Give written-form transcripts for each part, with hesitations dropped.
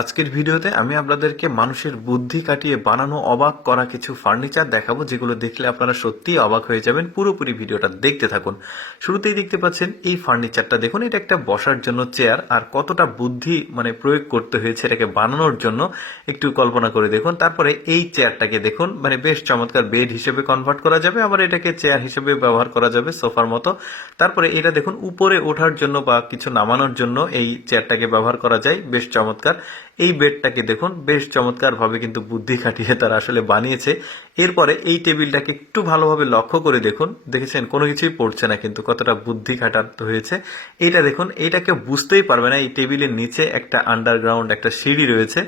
আজকের ভিডিওতে আমি আপনাদেরকে মানুষের বুদ্ধি কাটিয়ে বানানো অবাক করা কিছু ফার্নিচার দেখাবো, যেগুলো দেখলে আপনারা সত্যিই অবাক হয়ে যাবেন। পুরোপুরি ভিডিওটা দেখতে থাকুন। শুরুতেই দেখতে পাচ্ছেন এই ফার্নিচারটা, দেখুন এটা একটা বসার জন্য চেয়ার, আর কতটা বুদ্ধি প্রয়োগ করতে হয়েছে এটাকে বানানোর জন্য একটু কল্পনা করে দেখুন। তারপরে এই চেয়ারটাকে দেখুন, বেশ চমৎকার বেড হিসেবে কনভার্ট করা যাবে, আবার এটাকে চেয়ার হিসেবে ব্যবহার করা যাবে সোফার মতো। তারপরে এটা দেখুন উপরে ওঠার জন্য বা কিছু নামানোর জন্য এই চেয়ারটাকে ব্যবহার করা যায়, বেশ চমৎকার। এই বেডটাকে দেখুন বেশ চমৎকার ভাবে কিন্তু বুদ্ধি খাটিয়ে তারা আসলে বানিয়েছে। এরপরে এই টেবিলটাকে একটু ভালোভাবে লক্ষ্য করে দেখুন, দেখেছেন কোনো কিছুই পড়ছে না, কিন্তু কতটা বুদ্ধি খাটাতে হয়েছে। এটা দেখুন, এটাকে বুঝতেই পারবে না এই টেবিলের নিচে একটা আন্ডারগ্রাউন্ড একটা সিঁড়ি রয়েছে।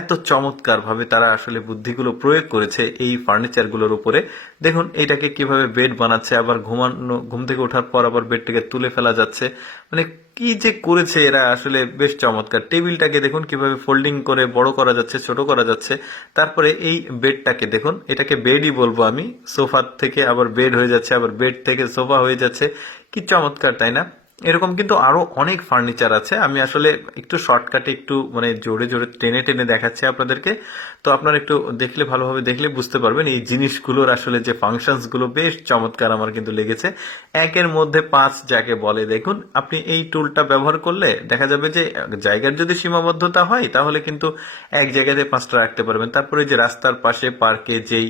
এত চমৎকার ভাবে তারা আসলে বুদ্ধিগুলো প্রয়োগ করেছে এই ফার্নিচারগুলোর উপরে। দেখুন এটাকে কিভাবে বেড বানাচ্ছে, আবার ঘুম থেকে ওঠার পর আবার বেডটাকে তুলে ফেলা যাচ্ছে। কি যে করেছে এরা, আসলে বেশ চমৎকার। টেবিলটাকে দেখুন কিভাবে ফোল্ডিং করে বড় করা যাচ্ছে, ছোট করা যাচ্ছে। তারপরে এই বেডটাকে দেখুন, এটাকে বেডই বলবো আমি, সোফার থেকে আবার বেড হয়ে যাচ্ছে, আবার বেড থেকে সোফা হয়ে যাচ্ছে। কি চমৎকার, তাই না? এরকম কিন্তু আরো অনেক ফার্নিচার আছে। আমি আসলে একটু শর্টকাটে একটু জোরে জোরে টেনে টেনে দেখাচ্ছি আপনাদেরকে। তো আপনারা একটু দেখলে, ভালোভাবে দেখলে বুঝতে পারবেন এই জিনিসগুলোর আসলে যে ফাংশনস গুলো বেশ চমৎকার আমার কিন্তু লেগেছে। একের মধ্যে পাঁচ যাকে বলে। দেখুন আপনি এই টুলটা ব্যবহার করলে দেখা যাবে যে জায়গার যদি সীমাবদ্ধতা হয় তাহলে কিন্তু এক জায়গাতে পাঁচটা রাখতে পারবেন। তারপরে যে রাস্তার পাশে পার্কে যেই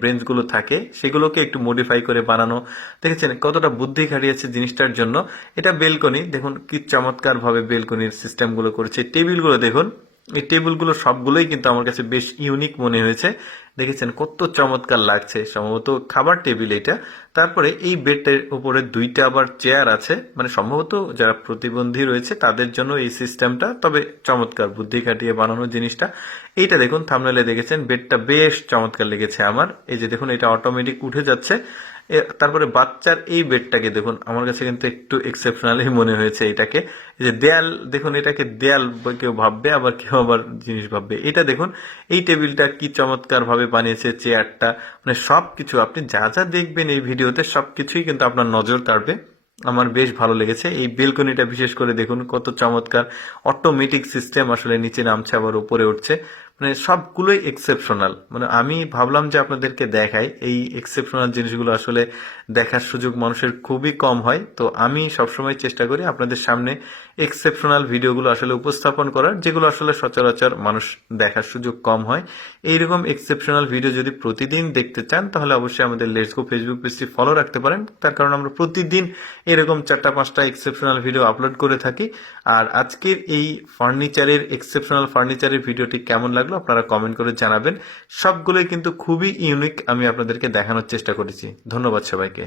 ব্রেঞ্চ গুলো থাকে সেগুলোকে একটু মডিফাই করে বানানো, দেখেছেন কতটা বুদ্ধি খাটিয়েছে জিনিসটার জন্য। এটা বেলকনি, দেখুন কি চমৎকার ভাবে বেলকনির সিস্টেম গুলো করেছে। টেবিলগুলো দেখুন, এই টেবিলগুলো সবগুলোই কিন্তু আমার কাছে বেশ ইউনিক মনে হয়েছে। দেখেছেন কত চমৎকার লাগছে, সম্ভবত খাবার টেবিল এটা। তারপরে এই বেডটার উপরে দুইটা আবার চেয়ার আছে, সম্ভবত যারা প্রতিবন্ধী রয়েছে তাদের জন্য এই সিস্টেমটা। তবে চমৎকার বুদ্ধি খাটিয়ে বানানো জিনিসটা। এইটা দেখুন থাম্বনেলে দেখেছেন, বেডটা বেশ চমৎকার লেগেছে আমার। এই যে দেখুন এটা অটোমেটিক উঠে যাচ্ছে। তারপরে বাচ্চার এই বেডটাকে দেখুন, আমার কাছে কিন্তু একটু এক্সেপশনালি মনে হয়েছে এটাকে। এই যে দেয়াল দেখুন, এটাকে দেয়াল কেউ ভাববে, আবার কেউ আবার জিনিস ভাববে। এটা দেখুন এই টেবিলটা কি চমৎকার ভাবে বানিয়েছে, চেয়ারটা, সবকিছু আপনি যা যা দেখবেন এই ভিডিওতে সবকিছুই কিন্তু আপনার নজর কাড়বে। আমার বেশ ভালো লেগেছে। এই বেলকনিটা বিশেষ করে দেখুন কত চমৎকার, অটোমেটিক সিস্টেম, আসলে নিচে নামছে আবার উপরে উঠছে। সবগুলোই এক্সেপশনাল। আমি ভাবলাম যে আপনাদেরকে দেখাই, এই এক্সেপশনাল জিনিসগুলো আসলে দেখার সুযোগ মানুষের খুবই কম হয়। তো আমি সবসময় চেষ্টা করি আপনাদের সামনে এক্সেপশনাল ভিডিওগুলো আসলে উপস্থাপন করার, যেগুলো আসলে সচরাচর মানুষ দেখার সুযোগ কম হয়। এইরকম এক্সেপশনাল ভিডিও যদি প্রতিদিন দেখতে চান তাহলে অবশ্যই আমাদের লেটস গো ফেসবুক পেজটি ফলো রাখতে পারেন। তার কারণ আমরা প্রতিদিন এরকম 4-5টা এক্সেপশনাল ভিডিও আপলোড করে থাকি। আর আজকের এই এক্সেপশনাল ফার্নিচারের ভিডিওটি কেমন লাগলো আপনারা কমেন্ট করে জানাবেন। সবগুলোই কিন্তু খুবই ইউনিক, আমি আপনাদেরকে দেখানোর চেষ্টা করেছি। ধন্যবাদ সবাইকে।